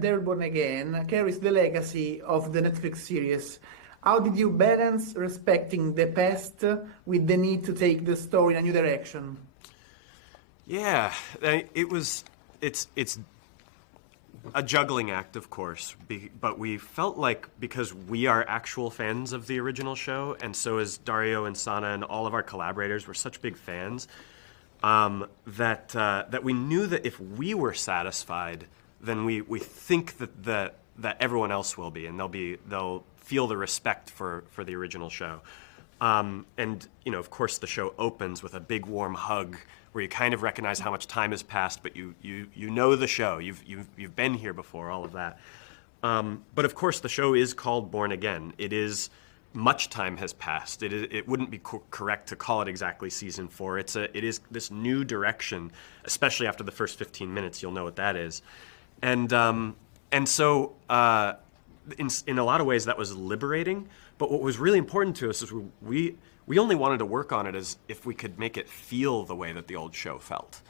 Daredevil Born Again carries the legacy of the Netflix series. How did you balance respecting the past with the need to take the story in a new direction? Yeah, it's a juggling act, of course, but we felt like because we are actual fans of the original show, and so is Dario and Sana and all of our collaborators, we're such big fans, that we knew that if we were satisfied, then we think that everyone else will be, and they'll feel the respect for the original show. And of course, the show opens with a big warm hug where you kind of recognize how much time has passed, but you know the show. You've been here before, all of that. But of course, the show is called Born Again. It is much time has passed. It wouldn't be correct to call it exactly season 4. It is this new direction, especially after the first 15 minutes. You'll know what that is, and so in a lot of ways that was liberating. But what was really important to us is we only wanted to work on it as if we could make it feel the way that the old show felt.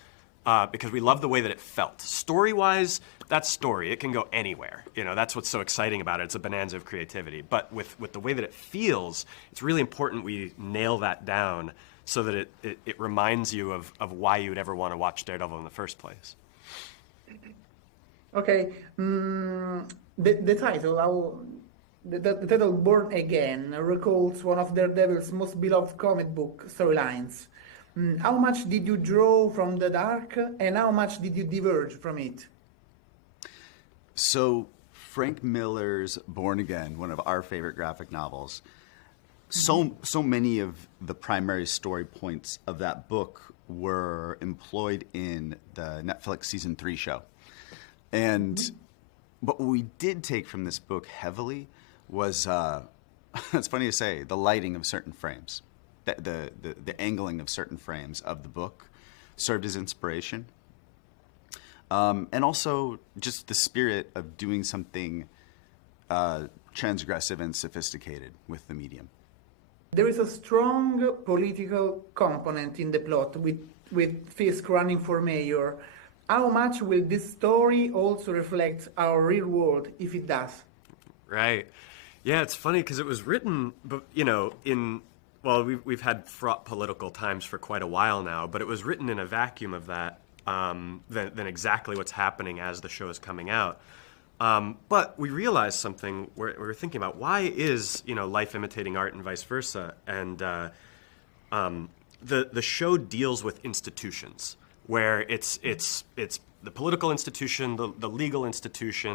Because we love the way that it felt. Story-wise, that's story. It can go anywhere. That's what's so exciting about it. It's a bonanza of creativity. But with the way that it feels, it's really important we nail that down so that it reminds you of why you would ever want to watch Daredevil in the first place. Okay, the title, the title Born Again recalls one of Daredevil's most beloved comic book storylines. How much did you draw from the dark, and how much did you diverge from it? So, Frank Miller's Born Again, one of our favorite graphic novels, so many of the primary story points of that book were employed in the Netflix season 3 show. And but what we did take from this book heavily was, it's funny to say, the lighting of certain frames. The angling of certain frames of the book served as inspiration. And also just the spirit of doing something transgressive and sophisticated with the medium. There is a strong political component in the plot with Fisk running for mayor. How much will this story also reflect our real world, if it does? Right. Yeah, it's funny because it was written, we've had fraught political times for quite a while now, but it was written in a vacuum of that than exactly what's happening as the show is coming out. But we realized something where we were thinking about why is life imitating art and vice versa, and the show deals with institutions where it's the political institution, the legal institution,